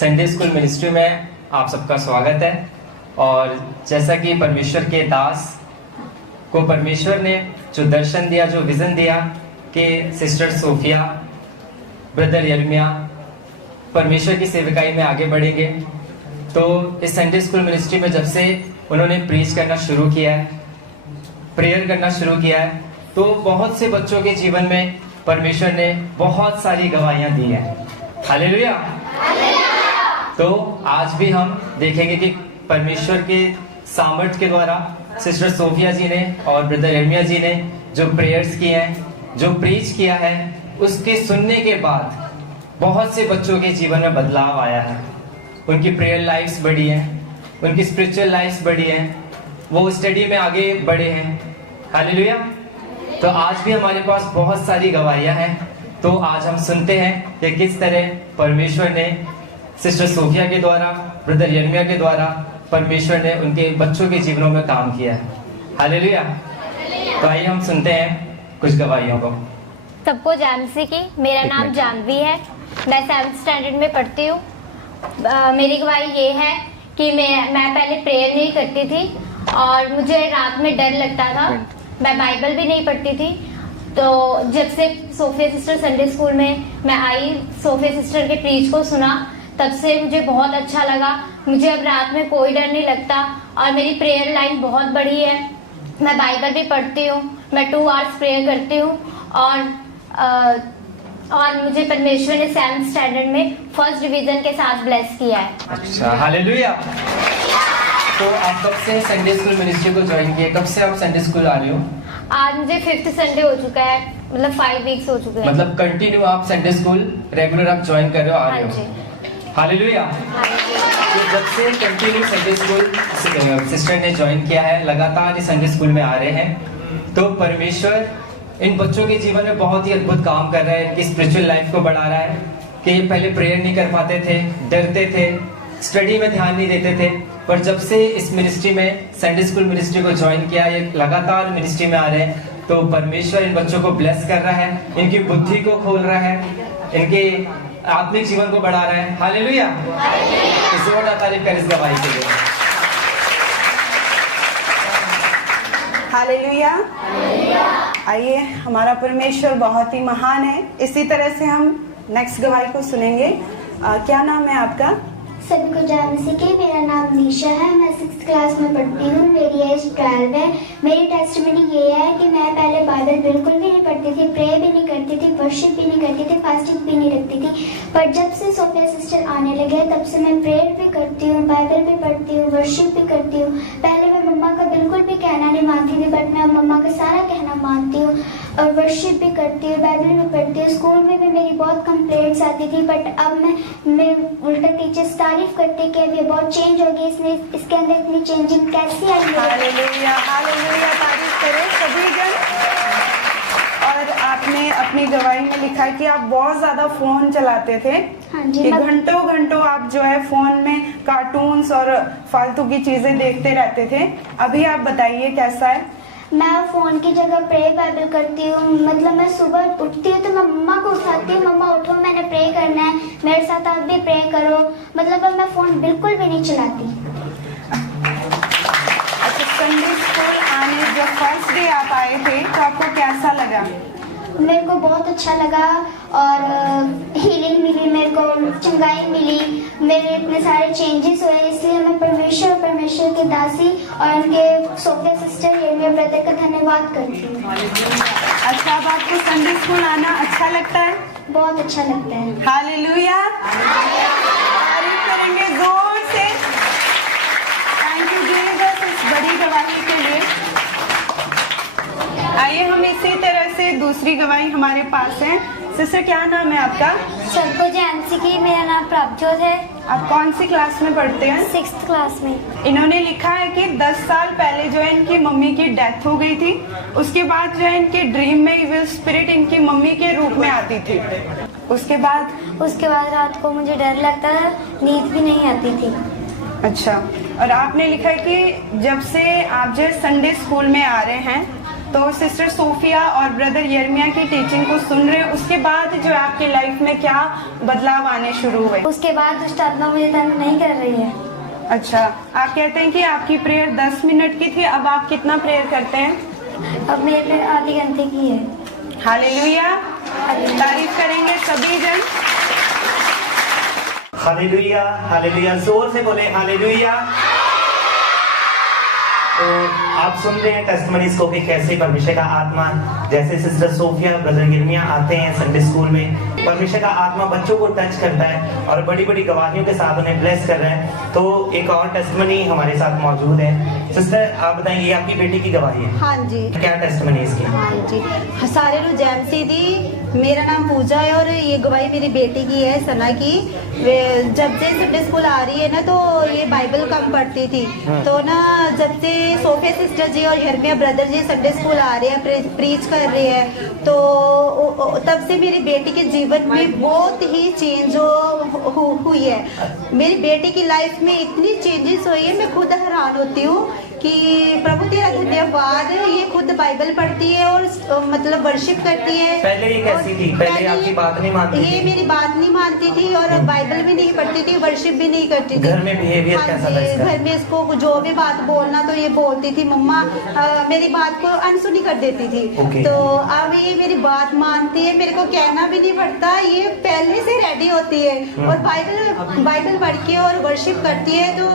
Sunday school ministry में आप सबका स्वागत है। और जैसा कि परमेश्वर के दास को परमेश्वर ने जो दर्शन दिया, जो विज़न दिया कि सिस्टर सोफिया, ब्रदर यर्मिया परमेश्वर की सेवकाई में आगे बढ़ेंगे, तो इस संडे स्कूल मिनिस्ट्री में जब से उन्होंने प्रीच करना शुरू किया है, प्रेयर करना शुरू किया है, तो बहुत से बच्चों के जीवन में परमेश्वर ने बहुत सारी गवाहियां दी हैं। हालेलुया। तो आज भी हम देखेंगे कि परमेश्वर के सामर्थ के द्वारा सिस्टर सोफिया जी ने और ब्रदर यर्मिया जी ने जो प्रेयर्स किए हैं, जो प्रीच किया है, उसके सुनने के बाद बहुत से बच्चों के जीवन में बदलाव आया है। उनकी प्रेयर लाइफ्स बढ़ी हैं, उनकी स्पिरिचुअल लाइफ्स बढ़ी हैं, वो स्टडी में आगे बढ़े हैं। हालेलुया। तो आज भी हमारे पास बहुत सारी गवाहियां हैं। तो आज हम सुनते हैं कि किस तरह परमेश्वर ने सिस्टर सोफिया के द्वारा, ब्रदर यर्मिया के द्वारा परमेश्वर ने उनके बच्चों के जीवनों में काम किया है। हालेलुया। तो आइए हम सुनते हैं कुछ गवाहियों को। सबको जानसी की, मेरा नाम जानवी है, मैं 7th स्टैंडर्ड में पढ़ती हूँ। मेरी गवाही ये है कि मैं पहले प्रेयर नहीं करती थी और मुझे रात में डर लगता था। मैं बाइबल भी नहीं पढ़ती थी। तो जब से सोफिया सिस्टर संडे स्कूल में मैं आई, सोफिया सिस्टर के प्रीच को सुना, तब से मुझे बहुत अच्छा लगा। मुझे अब रात में कोई डर नहीं लगता और मेरी प्रेयर लाइन बहुत बड़ी है। मैं बाइबल भी पढ़ती हूँ, मैं 2 आवर्स प्रेयर करती हूँ और मुझे परमेश्वर ने 7th स्टैंडर्ड में 1st डिवीजन के साथ ब्लेस किया है। अच्छा, हालेलुया। तो आप कब से संडे स्कूल मिनिस्ट्री को ज्वाइन किए? कब से आप संडे स्कूल आ रहे हो? आज मुझे 5th संडे हो चुका है, मतलब 5 वीक्स हो चुके हैं। मतलब कंटिन्यू आप संडे स्कूल रेगुलर आप ज्वाइन कर रहे हो, आ रहे हो? हालेलुया। तो जब से कंटिन्यू संडे स्कूल सिस्टर ने ज्वाइन किया है, लगातार इस संडे स्कूल में आ रहे हैं, तो परमेश्वर इन बच्चों के जीवन में बहुत ही अद्भुत काम कर रहा है। इनकी स्पिरिचुअल लाइफ को बढ़ा रहा है कि ये पहले प्रेयर नहीं कर पाते थे, डरते थे, स्टडी में ध्यान नहीं देते थे, पर जब से इस मिनिस्ट्री में, संडे स्कूल मिनिस्ट्री को ज्वाइन किया, ये लगातार मिनिस्ट्री में आ रहे हैं, तो परमेश्वर इन बच्चों को ब्लेस कर रहा है, इनकी बुद्धि को खोल रहा है, इनके आत्मिक जीवन को बढ़ा रहा है। हालेलुया। जोरदार तारीफ कर इस गवाही के लिए। हालेलुया। आइए, हमारा परमेश्वर बहुत ही महान है। इसी तरह से हम नेक्स्ट गवाही को सुनेंगे। क्या नाम है आपका? सबको जानसी के, मेरा नाम निशा है, मैं 6th क्लास में पढ़ती हूँ, मेरी एज 12 है। मेरी टेस्टिमनी ये है कि मैं पहले बाइबल बिल्कुल भी नहीं पढ़ती थी, प्रे भी नहीं करती थी, वर्शिप भी नहीं करती थी, फास्टिंग भी नहीं रखती थी। पर जब से सोफिया सिस्टर आने लगे, तब से मैं प्रेयर भी करती हूँ, बाइबल भी पढ़ती हूँ, वर्शिप भी करती हूँ। पहले मैं मम्मा का बिल्कुल भी कहना नहीं मानती थी, बट मैं मम्मा का सारा कहना मानती हूँ और वर्शिप भी करती हूँ, बाइबल भी पढ़ती हूँ। स्कूल में भी मेरी बहुत कंप्लेंट्स आती थी, बट अब मैं उल्टा टीचर्स तारीफ करते कि अब ये बहुत चेंज हो गई, इसके अंदर इतनी चेंजिंग कैसी आई है। हालेलुया, हालेलुया, तारीफ करें सभी जन। और आपने अपनी गवाही में लिखा है कि आप बहुत ज्यादा फोन चलाते थे। हाँ जी, कि घंटों घंटों आप जो है फोन में कार्टून्स और फालतू की चीजें देखते रहते थे। अभी आप बताइए कैसा है? मैं फोन की जगह प्रे बाइबल करती हूँ। मतलब मैं सुबह उठती हूँ तो मैं मम्मा को उठाती हूँ, मम्मा उठो, मैंने प्रे करना है, मेरे साथ आप भी प्रे करो। मतलब अब मैं फोन बिल्कुल भी नहीं चलाती। अच्छा, संडे स्कूल आने जब फर्स्ट डे आप आए थे तो आपको कैसा लगा? मेरे को बहुत अच्छा लगा और हीलिंग मिली, मेरे को चंगाई मिली, मेरे इतने सारे चेंजेस हुए। इसलिए मैं परमेश्वर के दासी और उनके सोफिया सिस्टर यर्मिया ब्रदर का धन्यवाद करती हूँ। अच्छा, अब आपको संडे स्कूल आना अच्छा लगता है? बहुत अच्छा लगता है। हालेलुया, तारीफ करेंगे जोर से। थैंक यू जीसस इस बड़ी गवाही के लिए। आइए, हम इसी तरह से दूसरी गवाही हमारे पास है। सिस्टर, क्या नाम है आपका? सबको जानसी की, मेरा नाम प्रभजोत है। आप कौन सी क्लास में पढ़ते हैं? 6th क्लास में। इन्होंने लिखा है कि 10 साल पहले जो है इनकी मम्मी की डेथ हो गई थी। उसके बाद जो है इनके ड्रीम में इविल स्पिरिट इनकी मम्मी के रूप में आती थी। उसके बाद रात को मुझे डर लगता था, नींद भी नहीं आती थी। अच्छा, और आपने लिखा है कि जब से आप जो संडे स्कूल में आ रहे हैं तो सिस्टर सोफिया और ब्रदर यर्मिया की टीचिंग को सुन रहे हैं, उसके बाद जो आपकी लाइफ में क्या बदलाव आने शुरू हुए? उसके बाद दुष्ट आत्मा मुझे तंग नहीं कर रही है। अच्छा, आप कहते हैं कि आपकी प्रेयर 10 मिनट की थी, अब आप कितना प्रेयर करते हैं? अब मेरे प्रेयर आधे घंटे की है। हालेलुया, तारीफ करेंगे सभी जन। हालेलुया, हालेलुया, जोर से बोले हालेलुया। तो आप सुन रहे हैं टेस्टिमनीज को कि कैसे परमेश्वर का आत्मा, जैसे सिस्टर सोफिया, ब्रदर यिर्मयाह आते हैं संडे स्कूल में, परमेश्वर का आत्मा बच्चों को टच करता है और बड़ी बड़ी गवाहियों के साथ उन्हें ब्लेस कर रहे हैं। तो एक और टेस्टिमनी हमारे साथ मौजूद है। सिस्टर आप बताएं, ये आपकी बेटी की गवाही है? हाँ जी। क्या टेस्टिमनी इसकी? हाँ जी, सारे रू जैम सी दी। मेरा नाम पूजा है और ये गवाही मेरी बेटी की है, सना की। जब से संडे स्कूल आ रही है ना, तो ये बाइबल कम पढ़ती थी। तो ना जब से सोफिया सिस्टर जी और यिर्मयाह ब्रदर जी संडे स्कूल आ रहे हैं, प्रीच कर रहे हैं, तो तब से मेरी बेटी के जीवन में बहुत ही चेंज हुई है। मेरी बेटी की लाइफ में इतनी चेंजेस हुई है, मैं खुद हैरान होती हूँ कि प्रभु तेरा धन्यवाद। ये खुद बाइबल पढ़ती है और मतलब वर्शिप करती है। पहले ये कैसी थी? पहले आपकी बात नहीं मानती थी? ये मेरी बात नहीं मानती थी और बाइबल भी नहीं पढ़ती थी, वर्शिप भी नहीं करती थी। घर में बिहेवियर कैसा था इसका? घर में इसको जो भी बात बोलना तो ये बोलती थी, मम्मा मेरी बात को अनसुनी कर देती थी। तो अब ये मेरी बात मानती है, मेरे को कहना भी नहीं पड़ता, ये पहले से रेडी होती है और बाइबल पढ़ के और वर्शिप करती है। तो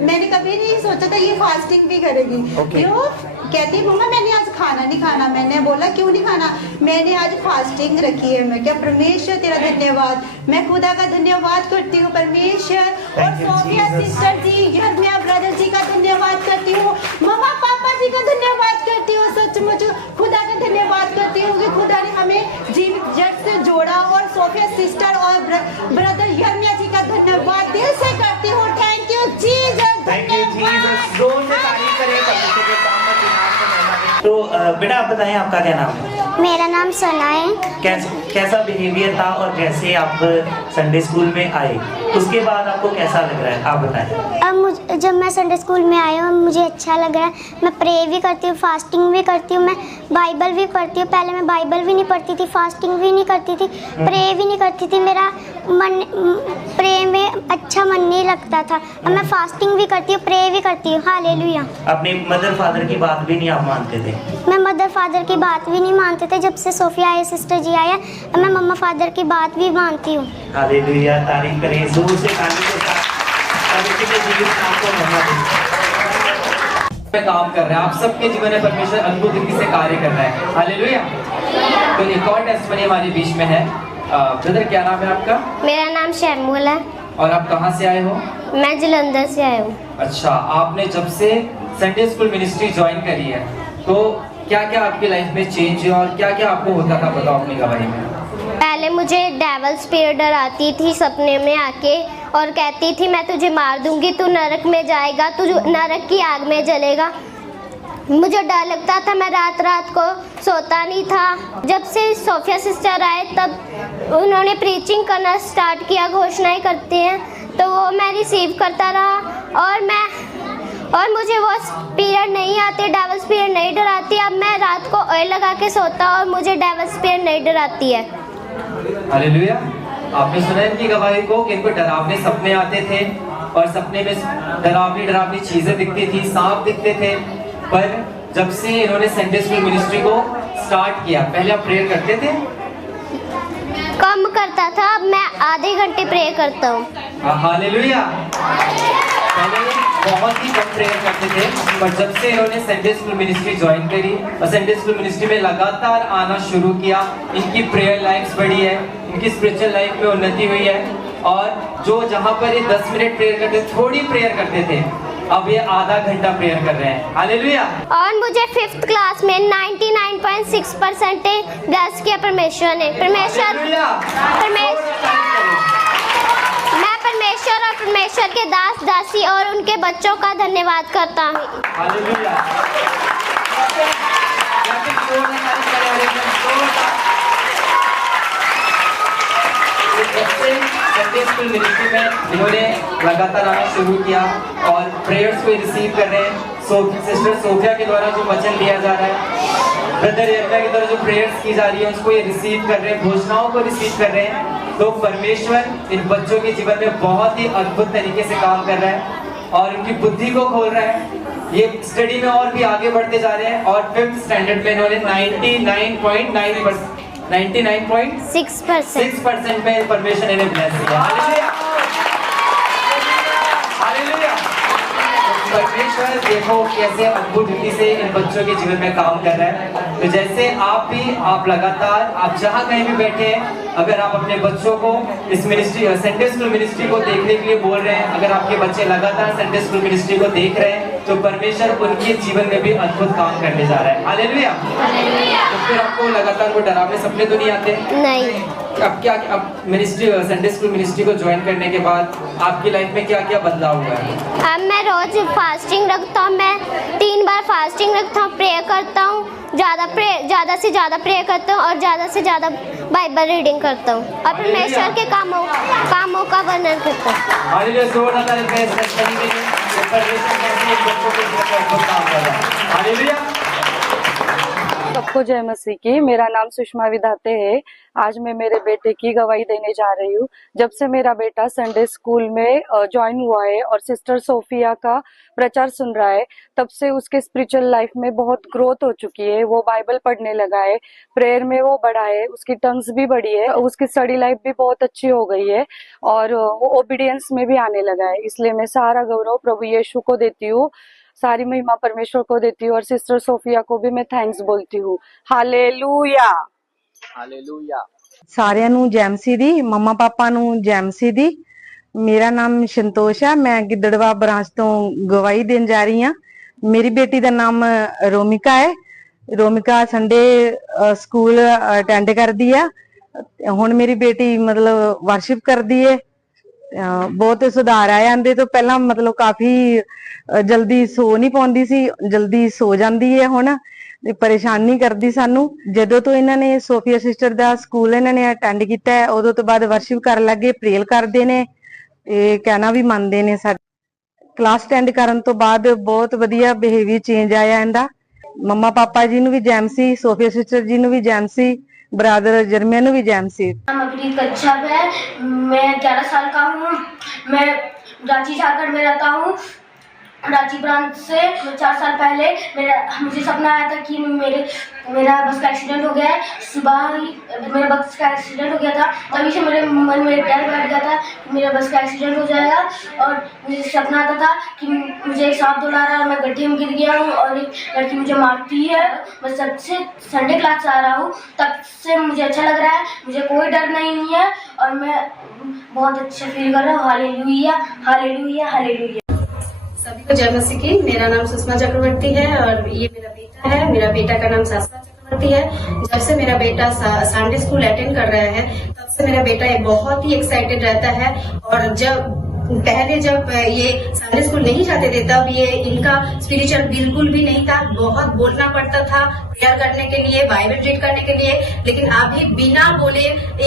मैंने कभी नहीं सोचा था ये फास्टिंग भी करेगी। क्यों कहती मम्मा मैंने आज खाना नहीं खाना। मैंने बोला क्यों नहीं खाना? मैंने आज फास्टिंग रखी है। मैं क्या परमेश्वर तेरा धन्यवाद, मैं खुदा का धन्यवाद करती हूँ परमेश्वर, और सोफिया सिस्टर जी, यिर्मयाह ब्रदर जी का धन्यवाद करती हूँ, मम्मा पापा जी का धन्यवाद करती हूँ। सचमुच खुदा का धन्यवाद करती हूँ कि खुदा ने हमें जीवित जड़ से जोड़ा, और सोफिया सिस्टर और ब्रदर यिर्मयाह जी का धन्यवाद दिल से करती हूँ। Thank you Jesus. Thank you Jesus. जोर से तारीफ करें परमेश्वर के सामने के नाम को महिमा दें। तो बेटा आप बताएं, आपका क्या नाम है? मेरा नाम सना है। कैसा बिहेवियर था और कैसे आप संडे स्कूल में आए, उसके बाद आपको कैसा लग रहा है, आप बताएं। अब जब मैं संडे स्कूल में आई हूँ मुझे अच्छा लग रहा है। मैं प्रे भी करती हूँ, फास्टिंग भी करती हूँ, मैं बाइबल भी पढ़ती हूँ। पहले मैं बाइबल भी नहीं पढ़ती थी, फास्टिंग भी नहीं करती थी, प्रे भी नहीं करती थी। मेरा मन प्रे में अच्छा मन नहीं लगता था। अब मैं फास्टिंग भी करती हूँ, प्रे भी करती हूँ। हालेलुया। अपने मदर फादर की बात भी नहीं आप मानते थे? मैं मदर फादर की बात भी नहीं मानते थे। जब से सोफिया आई, सिस्टर जी आया, मैं मम्मा फादर की बात भी मानती हूँ। हालेलुया, तारीफ करें जोर से ताली के साथ। परमेश्वर के जीवित नाम को महिमा दें। पे काम कर रहा है, आप सबके जीवन में परमेश्वर अद्भुत रीति से कार्य कर रहा है। हालेलुया। तो एक और टेस्टिमनी हमारे बीच में है। ब्रदर क्या नाम है आपका? मेरा नाम शैमुअल है। और आप कहाँ से आए हो? मैं जलंधर से आया हूँ। अच्छा, आपने जब से संडे स्कूल मिनिस्ट्री ज्वाइन करी है, तो क्या क्या आपकी लाइफ में चेंज हुआ और क्या क्या आपको होता था, बताओ अपनी गवाही में। पहले मुझे डेविल स्पिरिट डराती थी सपने में आके और कहती थी मैं तुझे मार दूंगी, तू नरक में जाएगा, तू नरक की आग में जलेगा। मुझे डर लगता था, मैं रात रात को सोता नहीं था। जब से सोफिया सिस्टर आए तब उन्होंने प्रीचिंग करना स्टार्ट किया, घोषणाएं करते हैं, तो वो मैं रिसीव करता रहा और मुझे वो स्पिरिट नहीं आते, डेविल स्पिरिट नहीं डराती। अब मैं रात को ऑयल लगा के सोता और मुझे डेविल स्पिरिट नहीं डराती है। हालेलुया। आपने सुना इनकी गवाही को कि इनको डरावने सपने आते थे और सपने में डरावनी चीजें दिखती थी, सांप दिखते थे। पर जब से इन्होंने संडे स्कूल मिनिस्ट्री को स्टार्ट किया, पहले आप प्रेयर करते थे? कम करता था, अब मैं आधे घंटे प्रे करता हूँ। हालेलुया। पहले बहुत ही कम प्रेयर करते थे, पर जब से इन्होंने संडे स्कूल मिनिस्ट्री ज्वाइन करी और संडे स्कूल मिनिस्ट्री में लगातार आना शुरू किया, इनकी प्रेयर लाइफ बढ़ी है, इनकी स्पिरिचुअल लाइफ में उन्नति हुई है। और जो जहाँ पर ये 10 मिनट प्रेयर करते, थोड़ी प्रेयर करते थे, अब ये आधा घंटा प्रेयर कर रहे हैं। हालेलुया। और मुझे 5th क्लास में 99.6% ब्लेस किया परमेश्वर ने। मैं परमेश्वर और परमेश्वर के दास दासी और उनके बच्चों का धन्यवाद करता हूँ। हालेलुया। संडे स्कूल मिनिस्ट्री में इन्होंने लगातार आना शुरू किया और प्रेयर्स को रिसीव कर रहे हैं। सिस्टर सोफिया के द्वारा जो वचन दिया जा रहा है, ब्रदर यर्मिया के द्वारा जो प्रेयर्स की जा रही है, उसको ये रिसीव कर रहे हैं, घोषणाओं को रिसीव कर रहे हैं। तो परमेश्वर इन बच्चों के जीवन में बहुत ही अद्भुत तरीके से काम कर रहा है और उनकी बुद्धि को खोल रहा है। ये स्टडी में और भी आगे बढ़ते जा रहे हैं और 5th स्टैंडर्ड में इन्होंने 99.6% में परमेश्वर इन्हें ब्लेस किया। हालेलुया। परमेश्वर देखो कैसे अद्भुत रीति से इन बच्चों के जीवन में काम कर रहा है। तो जैसे आप लगातार आप जहाँ कहीं भी बैठे हैं, अगर आप अपने बच्चों को इस मिनिस्ट्री संडे स्कूल मिनिस्ट्री को देखने के लिए बोल रहे हैं, अगर आपके बच्चे लगातार संडे स्कूल मिनिस्ट्री को देख रहे हैं, तो परमेश्वर उनके जीवन में भी अद्भुत काम करने जा रहा है। हालेलुया। तो फिर आपको लगातार वो डरावने सपने तो नहीं आते? नहीं। अब मिनिस्ट्री संडे स्कूल मिनिस्ट्री को ज्वाइन करने के बाद आपकी लाइफ में क्या क्या बदलाव हुआ है? अब मैं रोज फास्टिंग रखता हूँ, मैं 3 बार फास्टिंग रखता हूँ, प्रे करता हूँ, ज़्यादा से ज़्यादा प्रे करता हूँ और ज़्यादा से ज़्यादा बाइबल रीडिंग करता हूँ और परमेश्वर के कामों का वर्णन करता हूँ। सबको जय मसीह की। मेरा नाम सुषमा विधाते है। आज मैं मेरे बेटे की गवाही देने जा रही हूँ। जब से मेरा बेटा संडे स्कूल में ज्वाइन हुआ है और सिस्टर सोफिया का प्रचार सुन रहा है, तब से उसके स्पिरिचुअल लाइफ में बहुत ग्रोथ हो चुकी है। वो बाइबल पढ़ने लगा है, प्रेयर में वो बढ़ा है, उसकी टंग्स भी बढ़ी है, उसकी स्टडी लाइफ भी बहुत अच्छी हो गई है और वो ओबीडियंस में भी आने लगा है। इसलिए मैं सारा गौरव प्रभु यीशु को देती हूँ, सारी महिमा परमेश्वर को देती हूँ और सिस्टर सोफिया को भी मैं थैंक्स बोलती हूँ। हालेलुया। हालेलुया। सारिਆਂ ਨੂੰ ਜੈਮਸੀ ਦੀ, मम्मा पापा ਨੂੰ ਜੈਮਸੀ ਦੀ। मेरा नाम संतोष है, मैं गिद्दड़वा ब्रांच तो गवाही देने जा रही हूँ। मेरी बेटी का नाम रोमिका है। रोमिका संडे स्कूल अटेंड कर दी है। हुण मेरी बेटी मतलब वर्शिप कर दी है। बहुत सुधार आया। आंदे तो पहला मतलब काफी जल्दी सो नहीं पाउंदी सी, जल्दी सो जाती है। हुण परेशान नहीं करती सानू। जदों तो इन्होंने सोफिया सिस्टर का स्कूल इन्होंने अटेंड किया है, उदों तो बाद वर्शिप कर लगे, प्रेयर करते ने, कहना भी मनते ने। क्लास अटेंड करन तो बाद बहुत वधिया बिहेवियर चेंज आया इनका। मम्मा पापा जी नू भी जैमसी, सोफिया सिस्टर जी नू भी जैमसी, ब्रदर जर्मिया नू भी जैमसी। अमृत कच्छप है, मैं 11 साल का हूँ। मैं रांची झारखंड में रहता हूँ। रांची ब्रांच से 4 साल पहले मुझे सपना आया था कि मेरा बस का एक्सीडेंट हो गया है। सुबह ही मेरा बस का एक्सीडेंट हो गया था, तभी से मेरे मन में डर बैठ गया था कि मेरा बस का एक्सीडेंट हो जाएगा। और मुझे सपना आता था कि मुझे एक सांप दौड़ा रहा है, मैं गड्ढे में गिर गया हूँ और एक लड़की मुझे मारती है। मैं सबसे संडे क्लास आ रहा हूँ, तब से मुझे अच्छा लग रहा है, मुझे कोई डर नहीं है और मैं बहुत अच्छा फील कर रहा हूँ। Hallelujah, hallelujah, hallelujah. सभी को जय मसीह की। मेरा नाम सुषमा चक्रवर्ती है और ये मेरा बेटा है। मेरा बेटा का नाम शास्त्रा चक्रवर्ती है। जब से मेरा बेटा संडे स्कूल अटेंड कर रहा है, तब से मेरा बेटा बहुत ही एक्साइटेड रहता है। और जब ये संडे स्कूल नहीं जाते थे, तब ये इनका स्पिरिचुअल बिल्कुल भी नहीं था। बहुत बोलना पड़ता था प्रेयर करने के लिए, बाइबल रीड करने के लिए, लेकिन अभी बिना बोले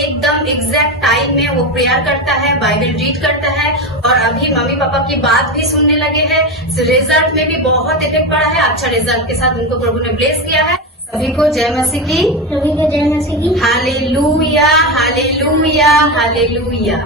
एकदम एग्जैक्ट टाइम में वो प्रेयर करता है, बाइबल रीड करता है और अभी मम्मी पापा की बात भी सुनने लगे हैं। रिजल्ट में भी बहुत इफेक्ट पड़ा है। अच्छा रिजल्ट के साथ उनको प्रभु ने ब्लेस किया है। सभी को जय मसीह की। सभी को जय मसीह की। Hallelujah, hallelujah, hallelujah.